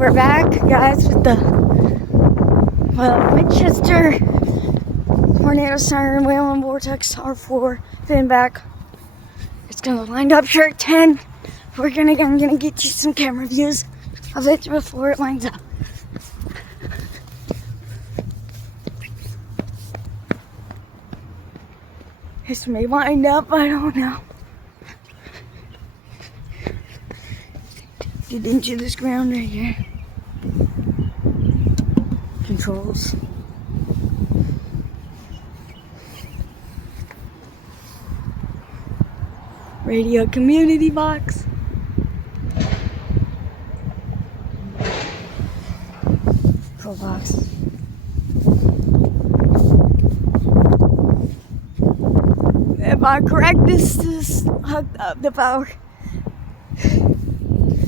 We're back, guys, with the Winchester tornado siren, Whelen, vortex, R4, finback. It's gonna line up here at 10. I'm gonna get you some camera views of it before it lines up. This may wind up, I don't know. Get into this ground right here. Controls. Radio community box. Control box. If I'm correct, this is hooked up the power.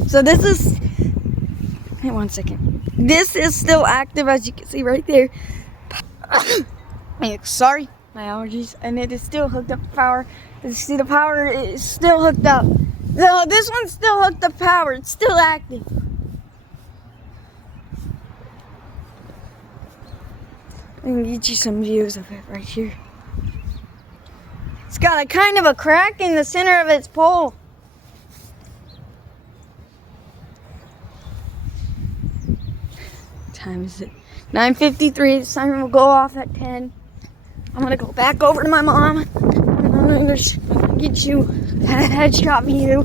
So this is, wait 1 second. This is still active, as you can see right there. Sorry, my allergies. And it is still hooked up to power. You see the power is still hooked up. No, this one's still hooked up to power. It's still active. I can get you some views of it right here. It's got a kind of a crack in the center of its pole. Time is it? 9:53. The siren will go off at 10. I'm gonna go back over to my mom. And I'm gonna get you a headshot view.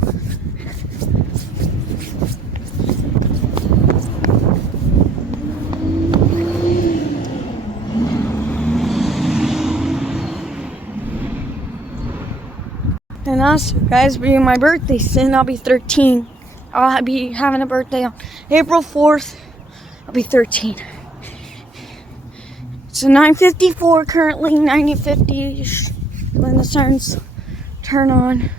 And also, guys, being my birthday soon, I'll be 13. I'll be having a birthday on April 4th. I'll be 13. It's a 9:54 currently, 9:50-ish when the sirens turn on.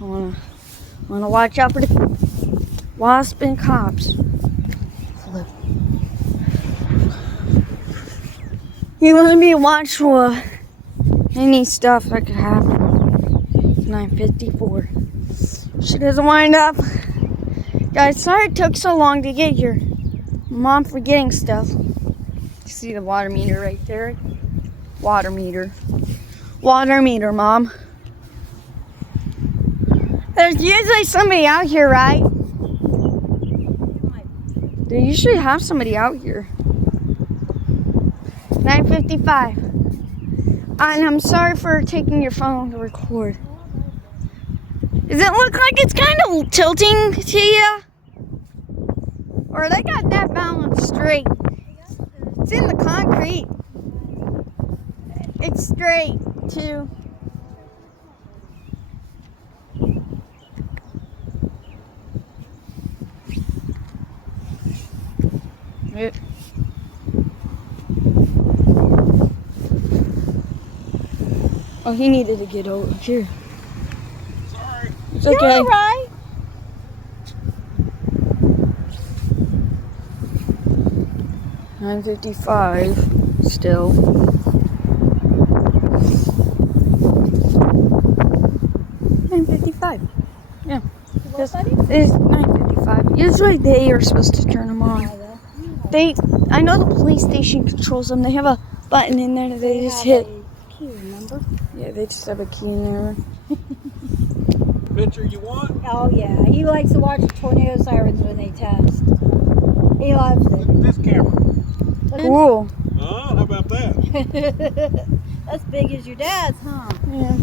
I wanna watch out for the wasp and cops. Flip. You wanna be watchful of any stuff that could happen. 9:54. She doesn't wind up. Guys, sorry it took so long to get here. Mom forgetting stuff. You see the water meter right there? Water meter. Water meter, Mom. There's usually somebody out here, right? They usually have somebody out here. 9:55. And I'm sorry for taking your phone to record. Does it look like it's kind of tilting to you? Or they got that balance straight? It's in the concrete. It's straight too. Yep. Oh, he needed to get over here. Sorry. It's okay. You're all right. $9.55 still. $9.55. Yeah. It's 9:55. Usually they are supposed to turn them on. I know the police station controls them. They have a button in there that they just hit. Key, remember? Yeah, they just have a key in there. Picture you want? Oh yeah, he likes to watch tornado sirens when they test. He loves Look at this camera. it. Cool. Oh, how about that? That's big as your dad's, huh? Yeah.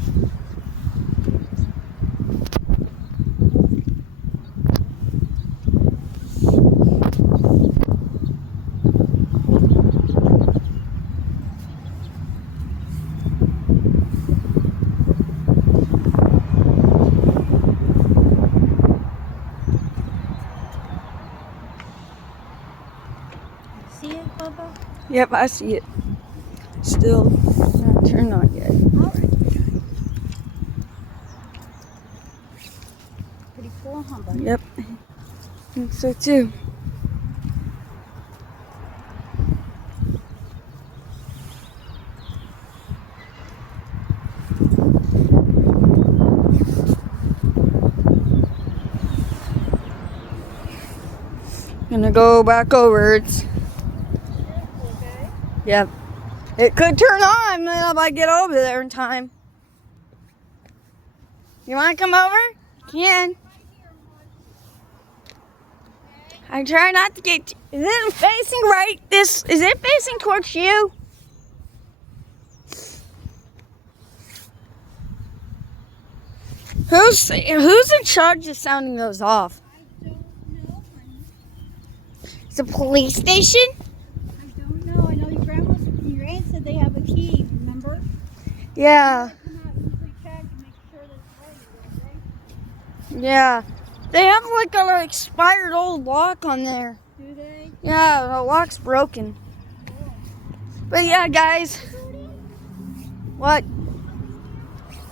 See it, Bubba? Yep, I see it. Still not turned on yet. All right. Pretty cool, huh, buddy? Yep. I think so too. Gonna go back over. It's Okay. yeah. It could turn on if I get over there in time. You wanna come over? You can. I try not to get. Is it facing right? Is it facing towards you? Who's in charge of sounding those off? I don't know, honey. It's a police station? I don't know. I know your aunt said they have a key, remember? Yeah. Come out and pre-check and make sure that it's ready, don't Yeah. They have like an expired old lock on there. they? Do they? Yeah, the lock's broken. But yeah, guys. What?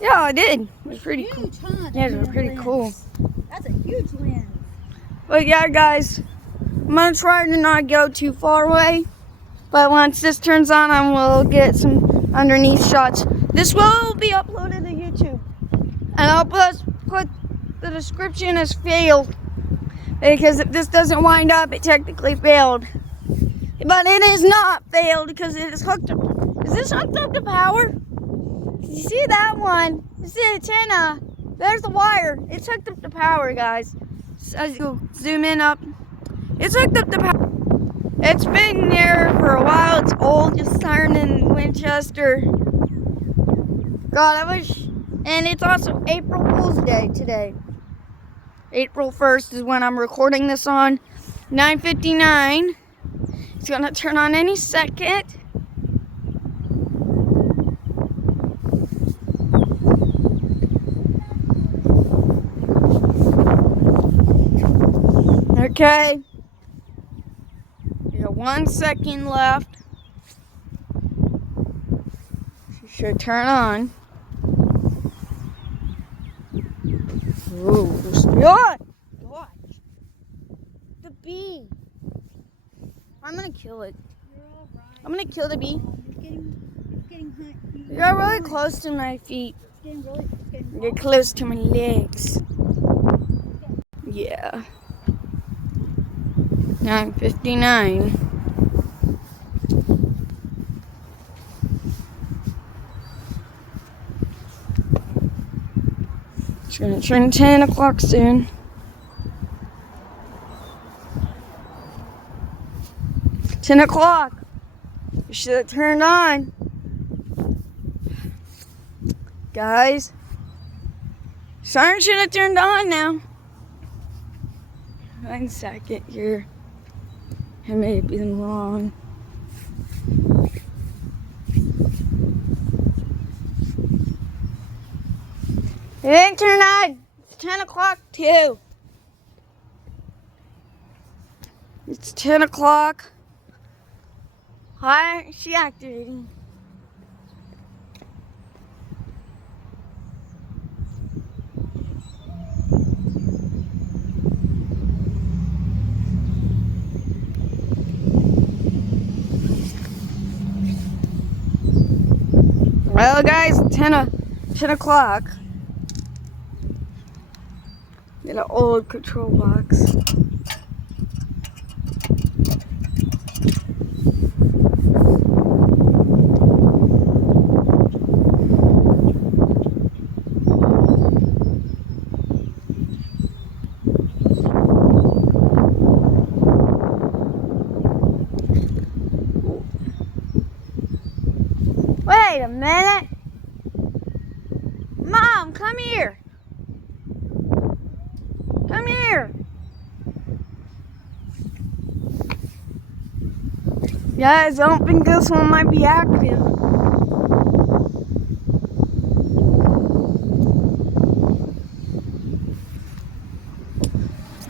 Yeah, I did. It was pretty cool. Huge, huh? Yeah, it was pretty cool. That's a huge lens. But yeah, guys, I'm gonna try to not go too far away. But once this turns on, I will get some underneath shots. This will be uploaded to YouTube, and I'll put the description as failed, because if this doesn't wind up, it technically failed. But it is not failed because it is hooked up. Is this hooked up to power? You see that one? You see the antenna? There's the wire. It's hooked up to power, guys. So as you zoom in up, it's hooked up to power. It's been there for a while. It's old, just siren in Winchester. God, I wish. And it's also April Fool's Day today. April 1st is when I'm recording this on. 9:59. It's gonna turn on any second. Okay. You got 1 second left. She should turn on. Ooh, what? Watch. The bee. I'm gonna kill it. You're all right. I'm gonna kill the bee. It's getting hot. You're really close to my feet. It's getting You're close to my legs. Yeah. 9:59. It's gonna turn 10 o'clock soon. 10 o'clock. You should have turned on. Guys. Siren should have turned on now. 1 second here. I may have been wrong. It didn't turn on. It's 10 o'clock too. It's 10 o'clock. Why is she activating? Well, guys, 10 o'clock. Get an old control box. Wait a minute. Mom, come here. Come here. Guys, I don't think this one might be active.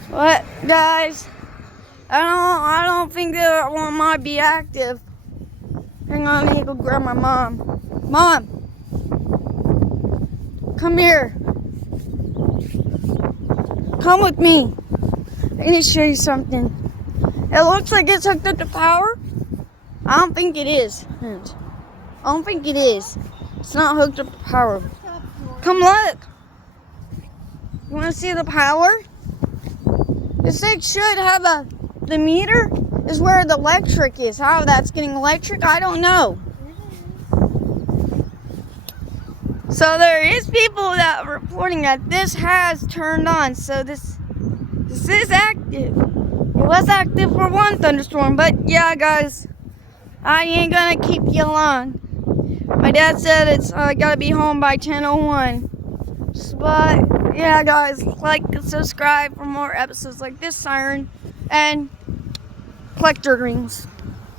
What, guys? I don't think that one might be active. Hang on, I need to go grab my mom. Mom! Come here. Come with me. I need to show you something. It looks like it's hooked up to power. I don't think it is. I don't think it is. It's not hooked up to power. Come look. You want to see the power? This thing should have a the meter is where the electric is. How that's getting electric, I don't know. So there is people that are reporting that this has turned on. So this is active. It was active for one thunderstorm, but yeah, guys, I ain't gonna keep you long. My dad said it's gotta be home by 10:01. But yeah, guys, like and subscribe for more episodes like this siren and collector rings.